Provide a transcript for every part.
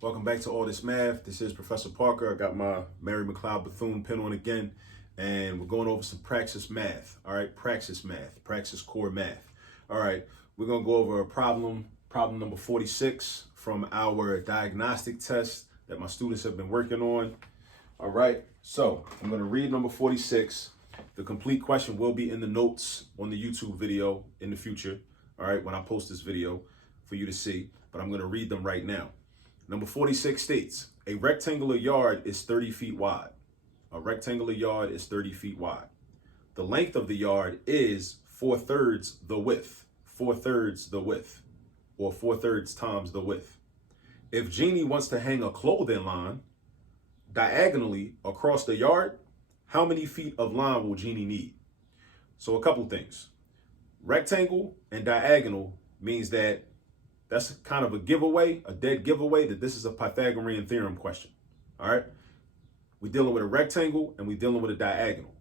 Welcome back to All This Math. This is Professor Parker. I got my Mary McLeod Bethune pen on again, and we're going over some Pracis math. All right, Pracis math, Pracis core math. All right, we're going to go over a problem number 46 from our diagnostic test that my students have been working on. All right, so I'm going to read number 46. The complete question will be in the notes on the YouTube video in the future. All right, when I post this video for you to see, but I'm going to read them right now. Number 46 states, a rectangular yard is 30 feet wide. A rectangular yard is 30 feet wide. The length of the yard is 4/3 the width. 4/3 the width, or 4/3 times the width. If Jeannie wants to hang a clothing line diagonally across the yard, how many feet of line will Jeannie need? So a couple things. Rectangle and diagonal means that's kind of a giveaway, a dead giveaway that this is a Pythagorean Theorem question. All right. We're dealing with a rectangle and we're dealing with a diagonal.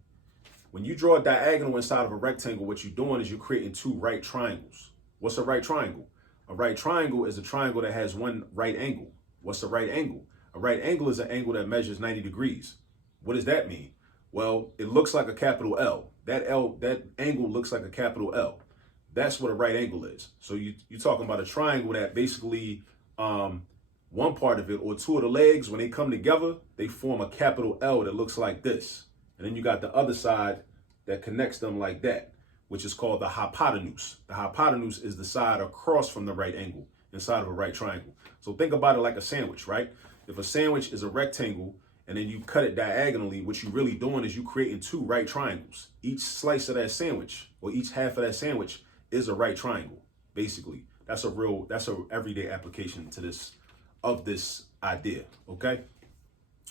When you draw a diagonal inside of a rectangle, what you're doing is you're creating two right triangles. What's a right triangle? A right triangle is a triangle that has one right angle. What's a right angle? A right angle is an angle that measures 90 degrees. What does that mean? Well, it looks like a capital L. That angle looks like a capital L. That's what a right angle is. So you're talking about a triangle that basically one part of it or two of the legs, when they come together, they form a capital L that looks like this. And then you got the other side that connects them like that, which is called the hypotenuse. The hypotenuse is the side across from the right angle inside of a right triangle. So think about it like a sandwich, right? If a sandwich is a rectangle and then you cut it diagonally, what you're really doing is you creating two right triangles. Each slice of that sandwich or each half of that sandwich is a right triangle, basically. That's a everyday application to this idea, okay?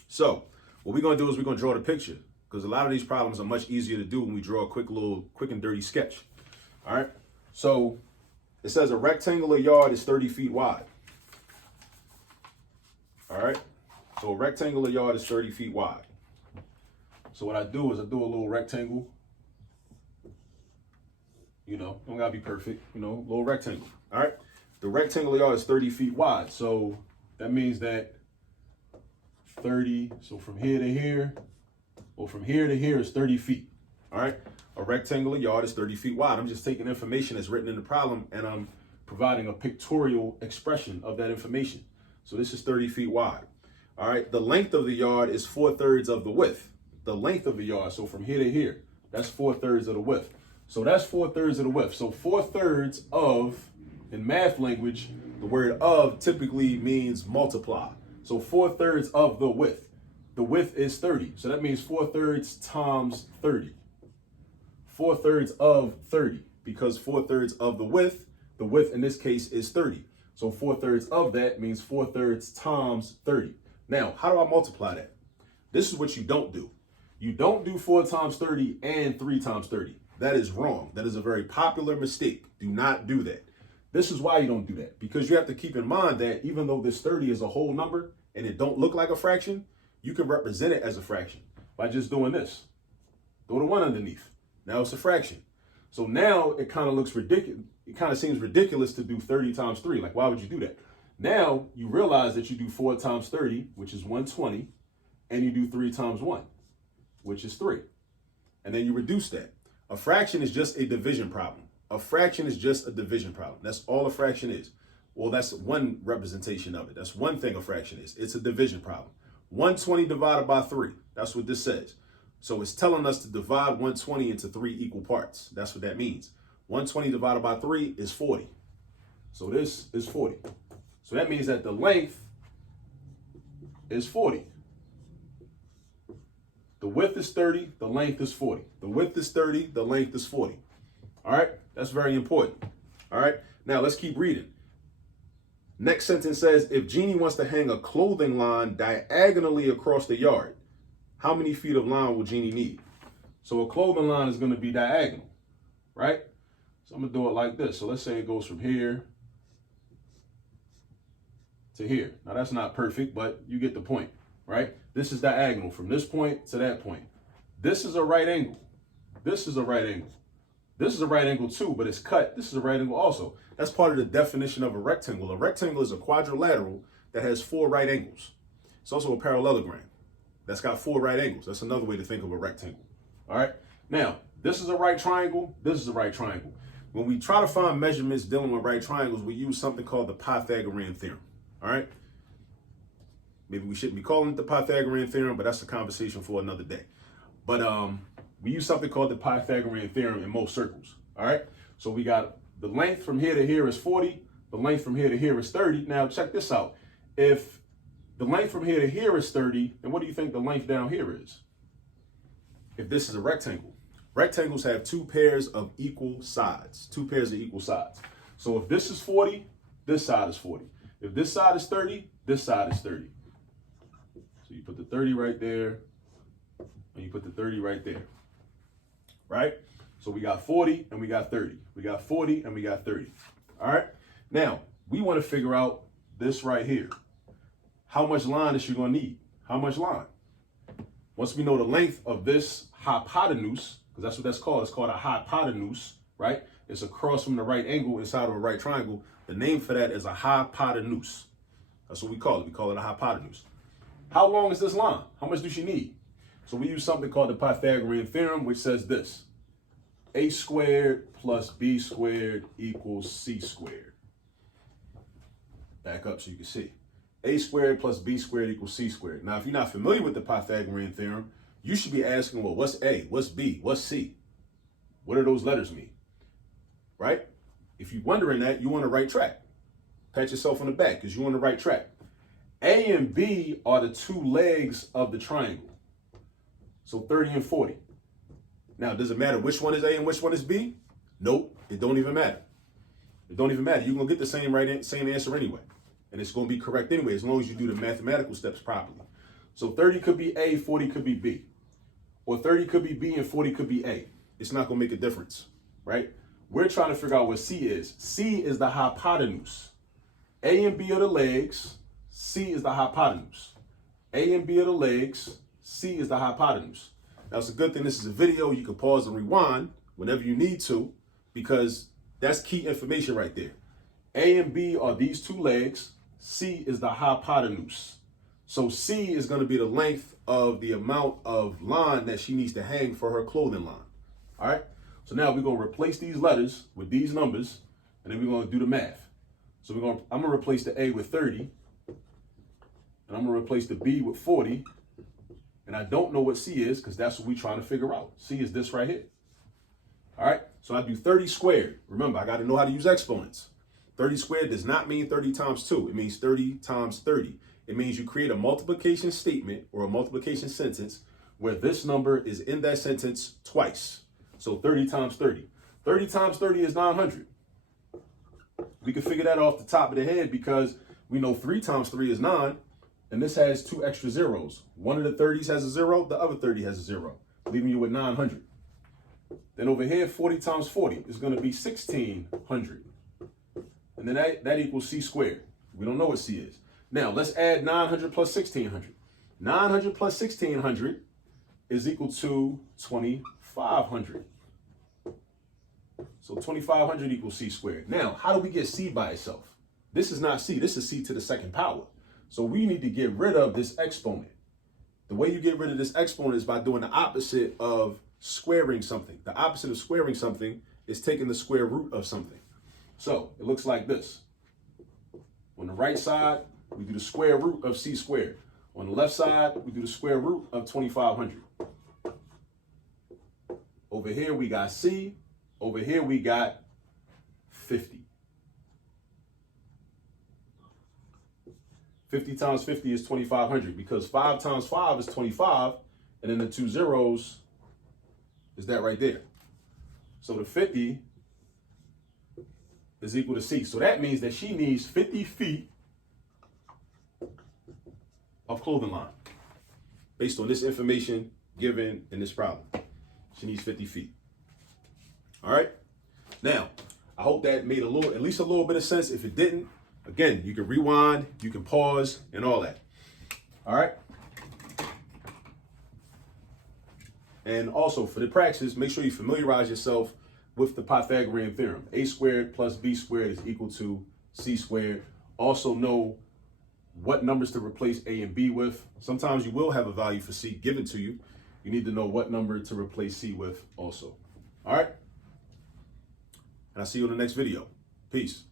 So what we're gonna do is we're gonna draw the picture, because a lot of these problems are much easier to do when we draw a quick and dirty sketch. All right, so it says a rectangular yard is 30 feet wide. All right, so a rectangular yard is 30 feet wide. So what I do is I do a little rectangle. You know, don't gotta be perfect, you know, little rectangle. All right. The rectangular yard is 30 feet wide. So that means that 30, so from here to here, or from here to here is 30 feet. All right. A rectangular yard is 30 feet wide. I'm just taking information that's written in the problem and I'm providing a pictorial expression of that information. So this is 30 feet wide. All right. The length of the yard is 4/3 of the width. The length of the yard. So from here to here, that's 4/3 of the width. So that's 4/3 of the width. So 4/3 of, in math language, the word of typically means multiply. So 4/3 of the width. The width is 30. So that means 4/3 times 30. 4/3 of 30, because 4/3 of the width in this case is 30. So 4/3 of that means 4/3 times 30. Now, how do I multiply that? This is what you don't do. You don't do 4 times 30 and 3 times 30. That is wrong. That is a very popular mistake. Do not do that. This is why you don't do that, because you have to keep in mind that even though this 30 is a whole number and it don't look like a fraction, you can represent it as a fraction by just doing this. Throw the 1 underneath. Now it's a fraction. So now it kind of looks ridiculous. It kind of seems ridiculous to do 30 times 3. Like, why would you do that? Now you realize that you do 4 times 30, which is 120, and you do 3 times 1, which is 3. And then you reduce that. A fraction is just a division problem. A fraction is just a division problem. That's all a fraction is. Well, that's one representation of it. That's one thing a fraction is. It's a division problem. 120 divided by 3. That's what this says. So it's telling us to divide 120 into 3 equal parts. That's what that means. 120 divided by 3 is 40. So this is 40. So that means that the length is 40. The width is 30, the length is 40. The width is 30, the length is 40. All right, that's very important. All right, now let's keep reading. Next sentence says, if Jeannie wants to hang a clothing line diagonally across the yard, how many feet of line will Jeannie need? So a clothing line is going to be diagonal, right? So I'm going to do it like this. So let's say it goes from here to here. Now that's not perfect, but you get the point, right? This is diagonal from this point to that point. This is a right angle. This is a right angle. This is a right angle too, but it's cut. This is a right angle also. That's part of the definition of a rectangle. A rectangle is a quadrilateral that has 4 right angles. It's also a parallelogram that's got 4 right angles. That's another way to think of a rectangle. All right. Now, this is a right triangle. This is a right triangle. When we try to find measurements dealing with right triangles, we use something called the Pythagorean Theorem. All right. Maybe we shouldn't be calling it the Pythagorean Theorem, but that's a conversation for another day. But we use something called the Pythagorean Theorem in most circles. All right. So we got the length from here to here is 40. The length from here to here is 30. Now check this out. If the length from here to here is 30, then what do you think the length down here is? If this is a rectangle, rectangles have 2 pairs of equal sides, 2 pairs of equal sides. So if this is 40, this side is 40. If this side is 30, this side is 30. So you put the 30 right there, and you put the 30 right there, right? So we got 40 and we got 30. We got 40 and we got 30. All right. Now we want to figure out this right here. How much line is she going to need? How much line? Once we know the length of this hypotenuse, because that's what that's called. It's called a hypotenuse, right? It's across from the right angle inside of a right triangle. The name for that is a hypotenuse. That's what we call it. We call it a hypotenuse. How long is this line? How much does she need? So we use something called the Pythagorean Theorem, which says this: a squared plus b squared equals c squared. Back up so you can see. A squared plus b squared equals c squared. Now, if you're not familiar with the Pythagorean Theorem, you should be asking, well, what's A? What's B? What's C? What do those letters mean? Right? If you're wondering that, you're on the right track. Pat yourself on the back because you're on the right track. A and B are the 2 legs of the triangle. So 30 and 40. Now, does it matter which one is A and which one is B? Nope, it don't even matter. It don't even matter. You're going to get the same answer anyway. And it's going to be correct anyway, as long as you do the mathematical steps properly. So 30 could be A, 40 could be B. Or 30 could be B and 40 could be A. It's not going to make a difference, right? We're trying to figure out what C is. C is the hypotenuse. A and B are the legs. C is the hypotenuse. A and B are the legs. C is the hypotenuse. Now, it's a good thing this is a video. You can pause and rewind whenever you need to, because that's key information right there. A and B are these 2 legs. C is the hypotenuse. So C is going to be the length of the amount of line that she needs to hang for her clothing line. All right. So now we're going to replace these letters with these numbers, and then we're going to do the math. So I'm going to replace the A with 30, and I'm going to replace the B with 40. And I don't know what C is because that's what we're trying to figure out. C is this right here. All right. So I do 30 squared. Remember, I got to know how to use exponents. 30 squared does not mean 30 times 2. It means 30 times 30. It means you create a multiplication statement or a multiplication sentence where this number is in that sentence twice. So 30 times 30. 30 times 30 is 900. We can figure that off the top of the head because we know 3 times 3 is 9. And this has 2 extra zeros. One of the 30s has a 0. The other 30 has a 0, leaving you with 900. Then over here, 40 times 40 is going to be 1600. And then that equals C squared. We don't know what C is. Now, let's add 900 plus 1600. 900 plus 1600 is equal to 2500. So 2500 equals C squared. Now, how do we get C by itself? This is not C. This is C to the 2nd power. So we need to get rid of this exponent. The way you get rid of this exponent is by doing the opposite of squaring something. The opposite of squaring something is taking the square root of something. So it looks like this. On the right side, we do the square root of C squared. On the left side, we do the square root of 2500. Over here, we got C. Over here, we got 50. 50 times 50 is 2500 because 5 times 5 is 25. And then the 2 zeros is that right there. So the 50 is equal to C. So that means that she needs 50 feet of clothing line based on this information given in this problem. She needs 50 feet. All right. Now, I hope that made at least a little bit of sense. If it didn't, again, you can rewind, you can pause, and all that. All right. And also for the Pracis, make sure you familiarize yourself with the Pythagorean Theorem. A squared plus B squared is equal to C squared. Also know what numbers to replace A and B with. Sometimes you will have a value for C given to you. You need to know what number to replace C with also. All right? And I'll see you in the next video. Peace.